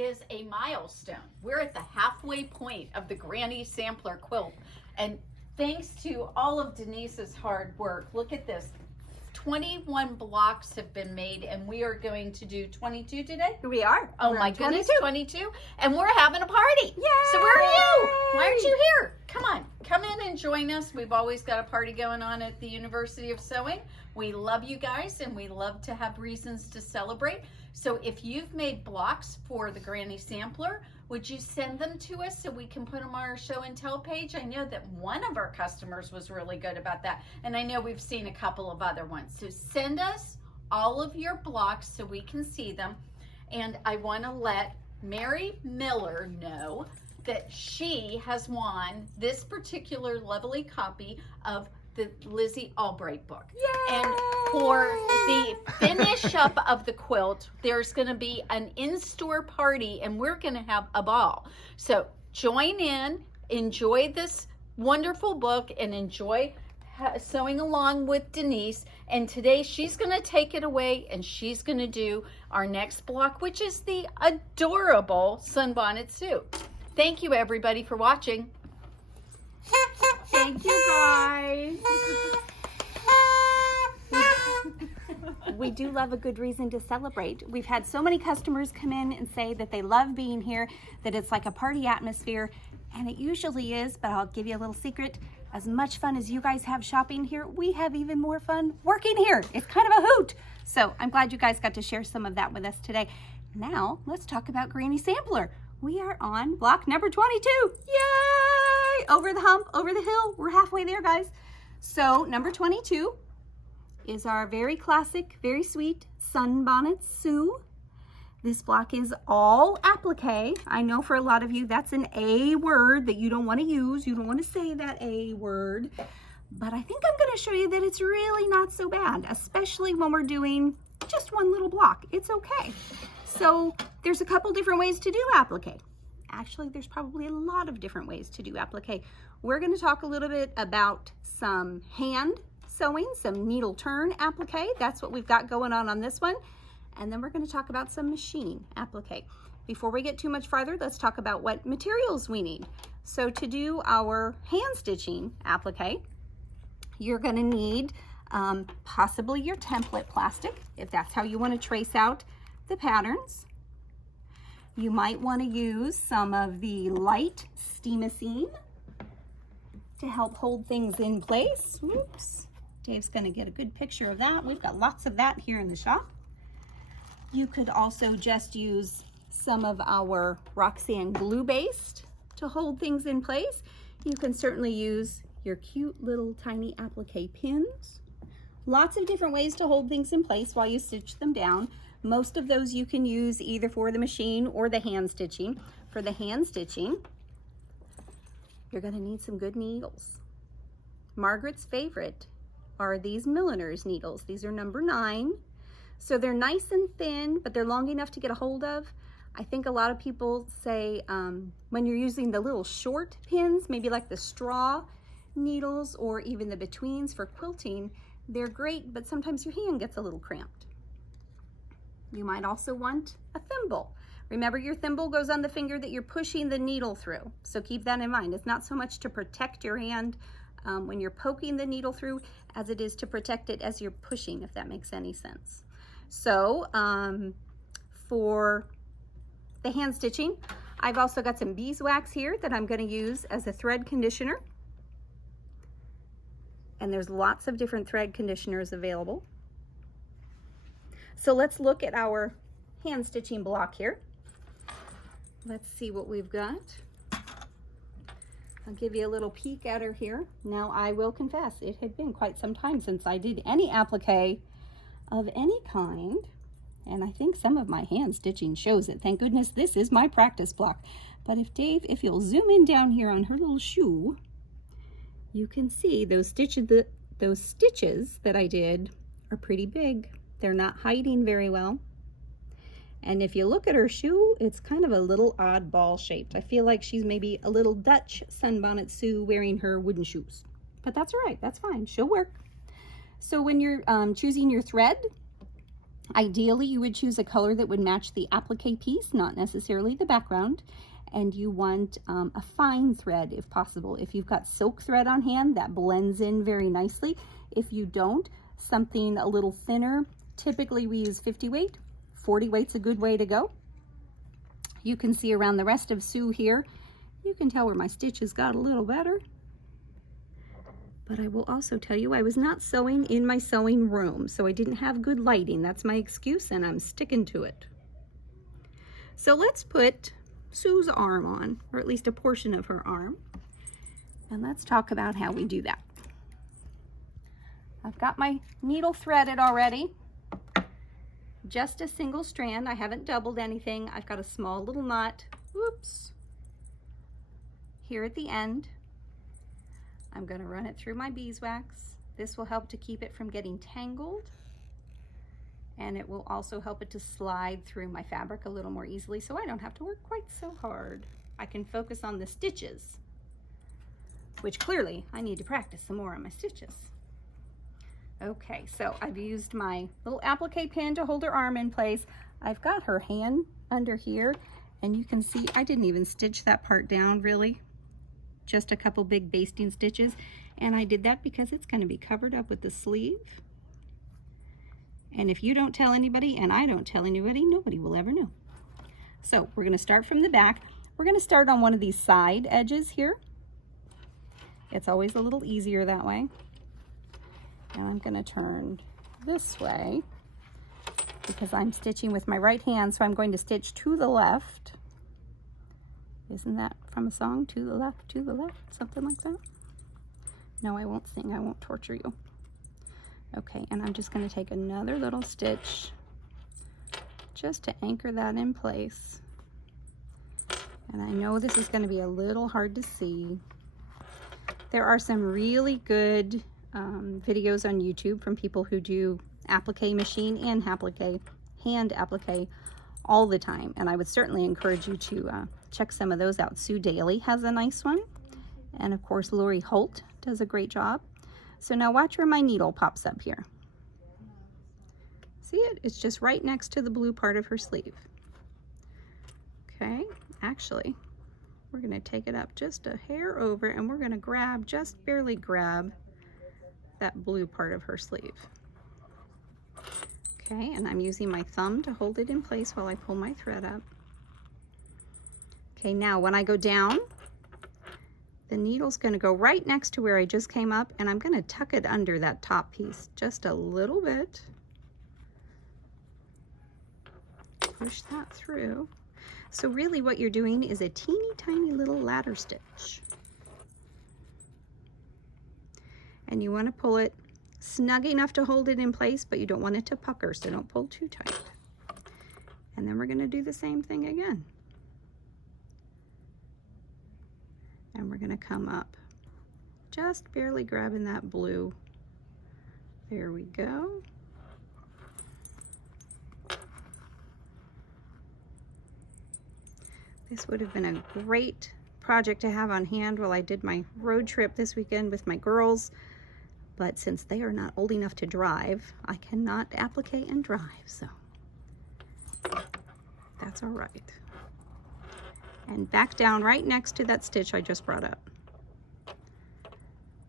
is a milestone. We're at the halfway point of the Granny Sampler quilt. And thanks to all of Denise's hard work, look at this. 21 blocks have been made, and we are going to do 22 today. We are. Oh my goodness, 22. And we're having a party. Yay! So where are you? Why aren't you here? Come on, come in and join us. We've always got a party going on at the University of Sewing. We love you guys, and we love to have reasons to celebrate. So if you've made blocks for the Granny Sampler, would you send them to us so we can put them on our show and tell page? I know that one of our customers was really good about that, and I know we've seen a couple of other ones. So send us all of your blocks so we can see them. And I want to let Mary Miller know that she has won this particular lovely copy of the Lizzy Albright book. Yay! And for the finish up of the quilt, there's going to be an in-store party, and we're going to have a ball. So join in, enjoy this wonderful book, and enjoy sewing along with Denise. And today she's going to take it away, and she's going to do our next block, which is the adorable Sun Bonnet Sue. Thank you, everybody, for watching. Thank you, guys. We do love a good reason to celebrate. We've had so many customers come in and say that they love being here, that it's like a party atmosphere, and it usually is, but I'll give you a little secret. As much fun as you guys have shopping here, we have even more fun working here. It's kind of a hoot. So I'm glad you guys got to share some of that with us today. Now, let's talk about Granny Sampler. We are on block number 22. Yay! Over the hump, over the hill. We're halfway there, guys. So number 22 is our very classic, very sweet Sun Bonnet Sue. This block is all applique. I know for a lot of you that's an A word that you don't want to use. You don't want to say that A word. But I think I'm going to show you that it's really not so bad, especially when we're doing just one little block. It's okay. So there's a couple different ways to do applique. Actually, there's probably a lot of different ways to do applique. We're going to talk a little bit about some hand sewing, some needle turn applique. That's what we've got going on this one. And then we're going to talk about some machine applique. Before we get too much farther, let's talk about what materials we need. So to do our hand stitching applique, you're going to need possibly your template plastic, if that's how you want to trace out the patterns. You might want to use some of the light steamicine to help hold things in place. Whoops, Dave's going to get a good picture of that. We've got lots of that here in the shop. You could also just use some of our Roxanne glue based to hold things in place. You can certainly use your cute little tiny applique pins. Lots of different ways to hold things in place while you stitch them down. Most of those you can use either for the machine or the hand stitching. For the hand stitching, you're going to need some good needles. Margaret's favorite are these milliner's needles. These are number 9. So they're nice and thin, but they're long enough to get a hold of. I think a lot of people say when you're using the little short pins, maybe like the straw needles or even the betweens for quilting, they're great, but sometimes your hand gets a little cramped. You might also want a thimble. Remember, your thimble goes on the finger that you're pushing the needle through. So keep that in mind. It's not so much to protect your hand when you're poking the needle through as it is to protect it as you're pushing, if that makes any sense. So for the hand stitching, I've also got some beeswax here that I'm going to use as a thread conditioner. And there's lots of different thread conditioners available. So let's look at our hand stitching block here. Let's see what we've got. I'll give you a little peek at her here. Now I will confess, it had been quite some time since I did any applique of any kind. And I think some of my hand stitching shows it. Thank goodness this is my practice block. But if you'll zoom in down here on her little shoe, you can see those stitches that I did are pretty big. They're not hiding very well. And if you look at her shoe, it's kind of a little oddball shaped. I feel like she's maybe a little Dutch Sun Bonnet Sue wearing her wooden shoes. But that's all right, that's fine, she'll work. So when you're choosing your thread, Ideally, you would choose a color that would match the applique piece, not necessarily the background. And you want a fine thread if possible. If you've got silk thread on hand, that blends in very nicely. If you don't, something a little thinner. Typically we use 50 weight. 40 weight's a good way to go. You can see around the rest of Sue here, you can tell where my stitches got a little better. But I will also tell you I was not sewing in my sewing room, so I didn't have good lighting. That's my excuse, and I'm sticking to it. So let's put Sue's arm on, or at least a portion of her arm. And let's talk about how we do that. I've got my needle threaded already. Just a single strand. I haven't doubled anything. I've got a small little knot, whoops, here at the end. I'm going to run it through my beeswax. This will help to keep it from getting tangled, and it will also help it to slide through my fabric a little more easily, so I don't have to work quite so hard. I can focus on the stitches, which clearly I need to practice some more on my stitches. Okay, so I've used my little applique pin to hold her arm in place. I've got her hand under here, and you can see I didn't even stitch that part down really. Just a couple big basting stitches, and I did that because it's going to be covered up with the sleeve. And if you don't tell anybody and I don't tell anybody, nobody will ever know. So we're going to start from the back. We're going to start on one of these side edges here. It's always a little easier that way. And I'm going to turn this way because I'm stitching with my right hand, so I'm going to stitch to the left. Isn't that from a song? To the left, something like that? No, I won't sing. I won't torture you. Okay, and I'm just going to take another little stitch just to anchor that in place. And I know this is going to be a little hard to see. There are some really good videos on YouTube from people who do applique machine and hand applique all the time, and I would certainly encourage you to check some of those out. Sue Daly has a nice one, and of course Lori Holt does a great job. So now watch where my needle pops up here. See it? It's just right next to the blue part of her sleeve. Okay, actually we're going to take it up just a hair over, and we're going to grab, just barely grab, that blue part of her sleeve. Okay, and I'm using my thumb to hold it in place while I pull my thread up. Okay, now when I go down, the needle's going to go right next to where I just came up, and I'm going to tuck it under that top piece just a little bit. Push that through. So really what you're doing is a teeny tiny little ladder stitch. And you want to pull it snug enough to hold it in place, but you don't want it to pucker, so don't pull too tight. And then we're going to do the same thing again. And we're going to come up, just barely grabbing that blue. There we go. This would have been a great project to have on hand while I did my road trip this weekend with my girls. But since they are not old enough to drive, I cannot applique and drive, so that's all right. And back down right next to that stitch I just brought up.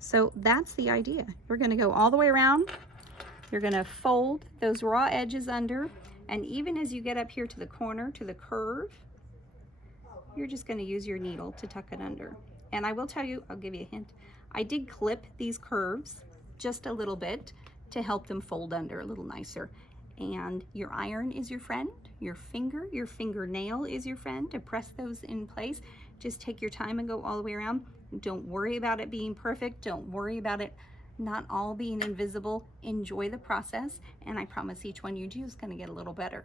So that's the idea. We're going to go all the way around. You're going to fold those raw edges under, and even as you get up here to the corner, to the curve, you're just going to use your needle to tuck it under. And I will tell you, I'll give you a hint, I did clip these curves just a little bit to help them fold under a little nicer. And your iron is your friend, your fingernail is your friend to press those in place. Just take your time and go all the way around. Don't worry about it being perfect. Don't worry about it not all being invisible. Enjoy the process, and I promise each one you do is going to get a little better.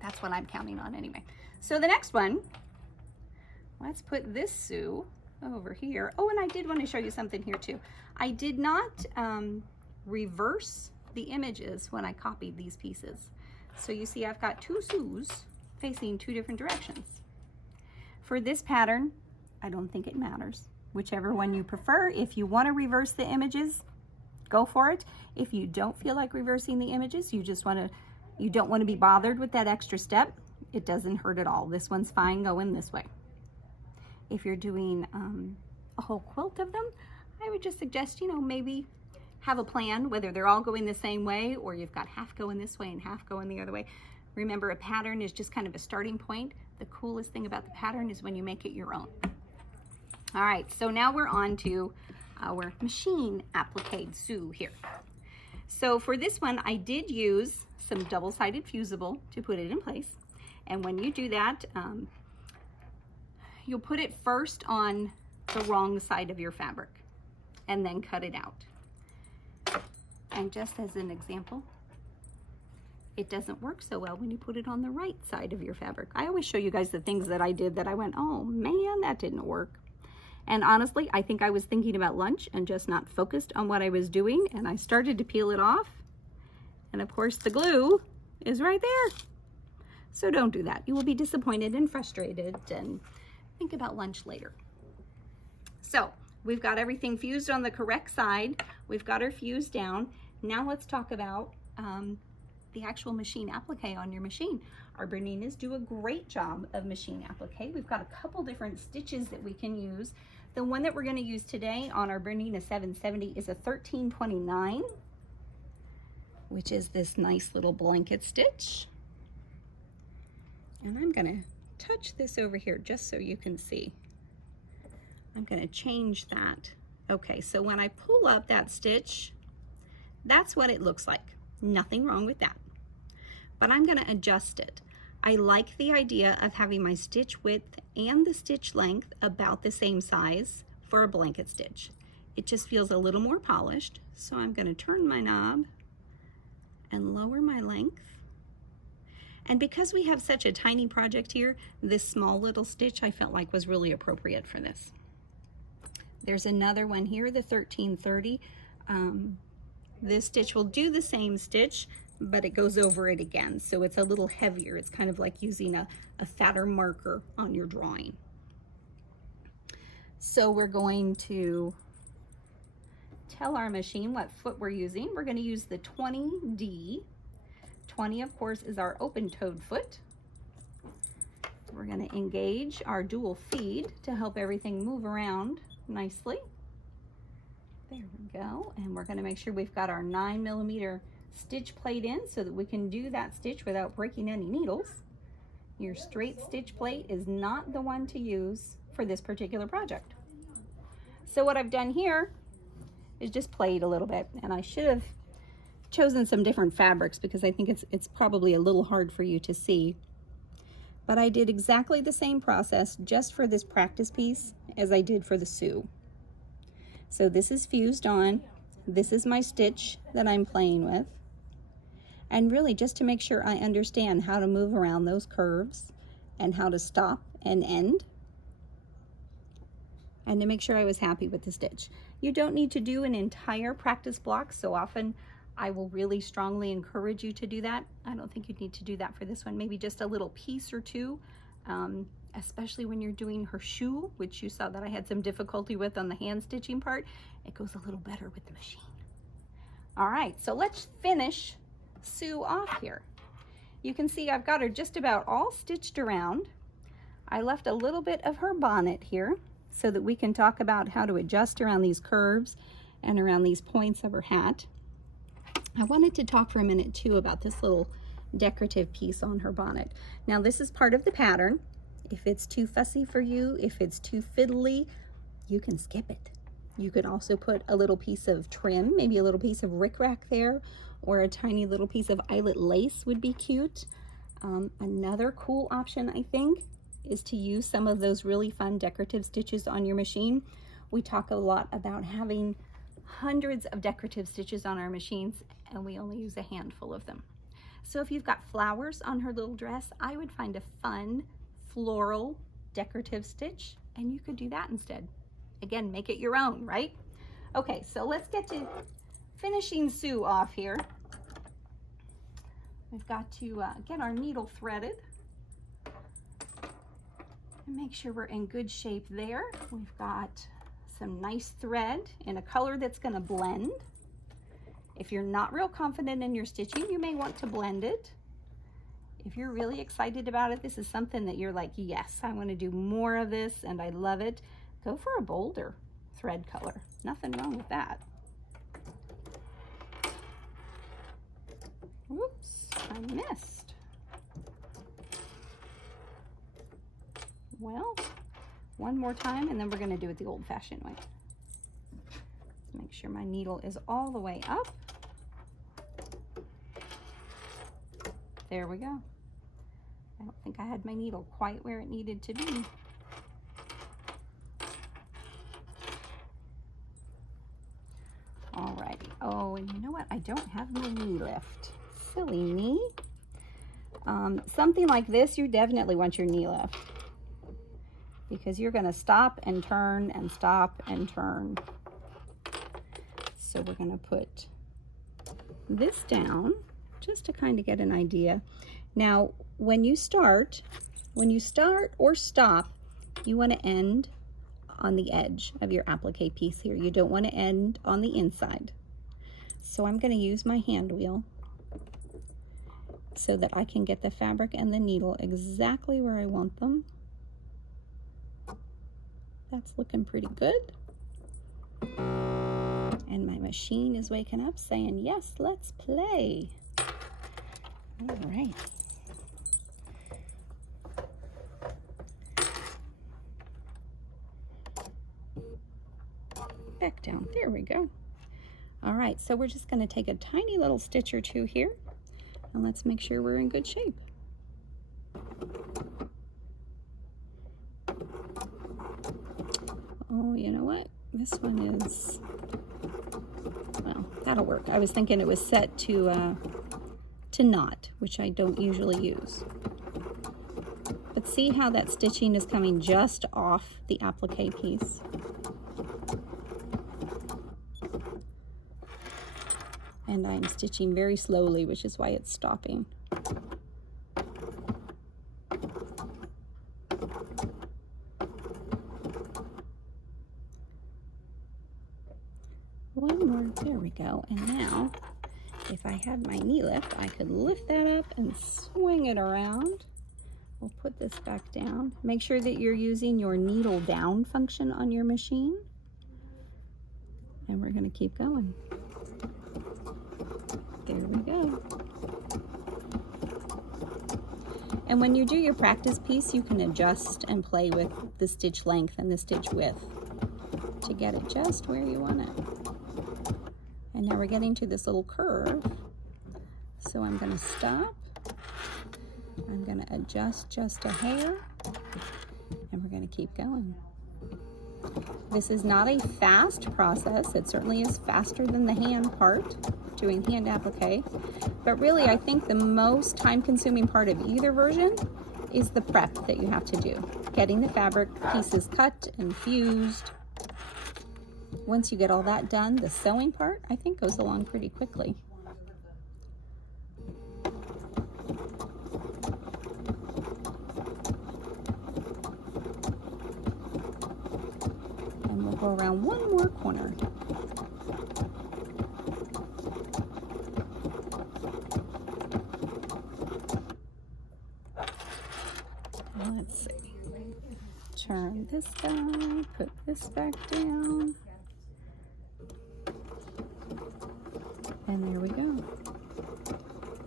That's what I'm counting on anyway. So the next one, let's put this Sue over here. Oh, and I did want to show you something here too. I did not reverse the images when I copied these pieces. So you see I've got two Sues facing two different directions. For this pattern, I don't think it matters. Whichever one you prefer. If you want to reverse the images, go for it. If you don't feel like reversing the images, you don't want to be bothered with that extra step, it doesn't hurt at all. This one's fine going this way. If you're doing a whole quilt of them, I would just suggest, maybe have a plan, whether they're all going the same way or you've got half going this way and half going the other way. Remember, a pattern is just kind of a starting point. The coolest thing about the pattern is when you make it your own. All right, so now we're on to our machine applique Sue here. So for this one, I did use some double-sided fusible to put it in place. And when you do that, you'll put it first on the wrong side of your fabric and then cut it out. And just as an example, it doesn't work so well when you put it on the right side of your fabric. I always show you guys the things that I did that I went, oh man, that didn't work. And honestly, I think I was thinking about lunch and just not focused on what I was doing, and I started to peel it off. And of course the glue is right there. So don't do that. You will be disappointed and frustrated and think about lunch later. So we've got everything fused on the correct side. We've got her fused down. Now let's talk about the actual machine applique on your machine. Our Berninas do a great job of machine applique. We've got a couple different stitches that we can use. The one that we're going to use today on our Bernina 770 is a 1329, which is this nice little blanket stitch. And I'm going to touch this over here just so you can see. I'm going to change that. Okay, so when I pull up that stitch, that's what it looks like. Nothing wrong with that. But I'm going to adjust it. I like the idea of having my stitch width and the stitch length about the same size for a blanket stitch. It just feels a little more polished. So I'm going to turn my knob and lower my length. And because we have such a tiny project here, this small little stitch I felt like was really appropriate for this. There's another one here, the 1330. This stitch will do the same stitch, but it goes over it again. So it's a little heavier. It's kind of like using a fatter marker on your drawing. So we're going to tell our machine what foot we're using. We're going to use the 20D. 20, of course, is our open-toed foot. We're going to engage our dual feed to help everything move around nicely. There we go. And we're going to make sure we've got our 9mm stitch plate in so that we can do that stitch without breaking any needles. Your straight stitch plate is not the one to use for this particular project. So what I've done here is just played a little bit, and I should have chosen some different fabrics because I think it's probably a little hard for you to see. But I did exactly the same process just for this practice piece as I did for the Sue. So this is fused on. This is my stitch that I'm playing with. And really just to make sure I understand how to move around those curves and how to stop and end. And to make sure I was happy with the stitch. You don't need to do an entire practice block. So often I will really strongly encourage you to do that. I don't think you'd need to do that for this one. Maybe just a little piece or two, especially when you're doing her shoe, which you saw that I had some difficulty with on the hand stitching part. It goes a little better with the machine. All right, so let's finish Sue off here. You can see I've got her just about all stitched around. I left a little bit of her bonnet here so that we can talk about how to adjust around these curves and around these points of her hat. I wanted to talk for a minute too about this little decorative piece on her bonnet. Now this is part of the pattern. If it's too fussy for you, if it's too fiddly, you can skip it. You could also put a little piece of trim, maybe a little piece of rickrack there, or a tiny little piece of eyelet lace would be cute. Another cool option, I think, is to use some of those really fun decorative stitches on your machine. We talk a lot about having hundreds of decorative stitches on our machines, and we only use a handful of them. So if you've got flowers on her little dress, I would find a fun floral decorative stitch, and you could do that instead. Again, make it your own, right? Okay, so let's get to finishing Sue off here. We've got to get our needle threaded and make sure we're in good shape there. We've got some nice thread in a color that's going to blend. If you're not real confident in your stitching, you may want to blend it. If you're really excited about it, this is something that you're like, yes, I want to do more of this and I love it, go for a bolder thread color. Nothing wrong with that. Whoops, I missed. Well, one more time and then we're going to do it the old-fashioned way. Let's make sure my needle is all the way up. There we go. I don't think I had my needle quite where it needed to be. Alrighty. Oh, and you know what? I don't have my knee lift. Silly me. Something like this, you definitely want your knee lift, because you're going to stop and turn and stop and turn. So we're going to put this down just to kind of get an idea. Now, when you start or stop, you want to end on the edge of your applique piece here. You don't want to end on the inside. So I'm going to use my hand wheel so that I can get the fabric and the needle exactly where I want them. That's looking pretty good. And my machine is waking up saying, yes, let's play. All right. Back down, there we go. All right, so we're just gonna take a tiny little stitch or two here, and let's make sure we're in good shape. Oh, you know what? This one is, well, that'll work. I was thinking it was set to knot, which I don't usually use. But see how that stitching is coming just off the applique piece. And I'm stitching very slowly, which is why it's stopping. One more, there we go. And now, if I had my knee lift, I could lift that up and swing it around. We'll put this back down. Make sure that you're using your needle down function on your machine. And we're gonna keep going. There we go. And when you do your practice piece, you can adjust and play with the stitch length and the stitch width to get it just where you want it. And now we're getting to this little curve. So I'm going to stop. I'm going to adjust just a hair, and we're going to keep going. This is not a fast process. It certainly is faster than the hand part, doing hand applique. But really, I think the most time-consuming part of either version is the prep that you have to do. Getting the fabric pieces cut and fused. Once you get all that done, the sewing part, I think, goes along pretty quickly. And we'll go around one more corner. Let's see. Turn this down, put this back down. And there we go.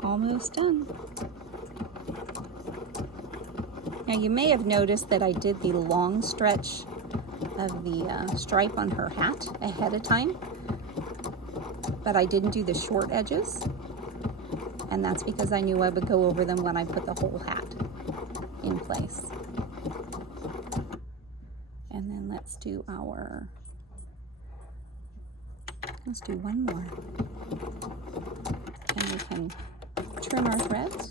Almost done. Now you may have noticed that I did the long stretch of the stripe on her hat ahead of time, but I didn't do the short edges, and that's because I knew I would go over them when I put the whole hat in place. And then let's do one more. And we can trim our threads.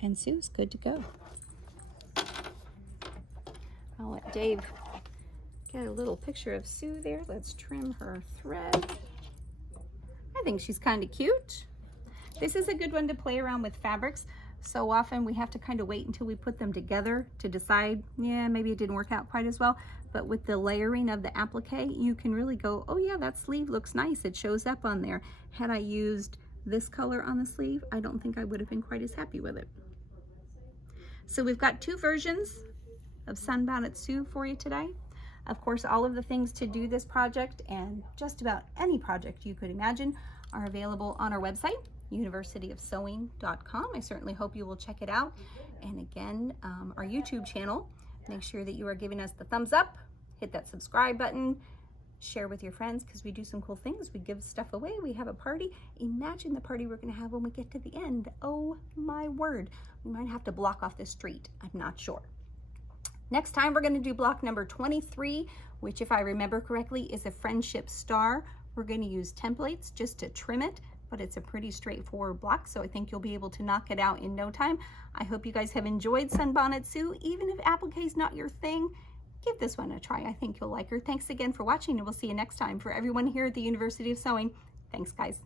And Sue's good to go. I'll let Dave get a little picture of Sue there. Let's trim her thread. I think she's kind of cute. This is a good one to play around with fabrics. So often we have to kind of wait until we put them together to decide, yeah, maybe it didn't work out quite as well. but with the layering of the applique, you can really go, oh yeah, that sleeve looks nice. It shows up on there. Had I used this color on the sleeve, I don't think I would have been quite as happy with it. So we've got 2 versions of Sun Bonnet Sue for you today. Of course, all of the things to do this project and just about any project you could imagine are available on our website, universityofsewing.com. I certainly hope you will check it out. And again, our YouTube channel, make sure that you are giving us the thumbs up, hit that subscribe button, share with your friends, because we do some cool things. We give stuff away. We have a party. Imagine the party we're going to have when we get to the end. Oh my word. We might have to block off the street. I'm not sure. Next time we're going to do block number 23, which if I remember correctly is a friendship star. We're going to use templates just to trim it, but it's a pretty straightforward block, so I think you'll be able to knock it out in no time. I hope you guys have enjoyed Sun Bonnet Sue. Even if applique is not your thing, give this one a try. I think you'll like her. Thanks again for watching, and we'll see you next time. For everyone here at the University of Sewing, thanks guys.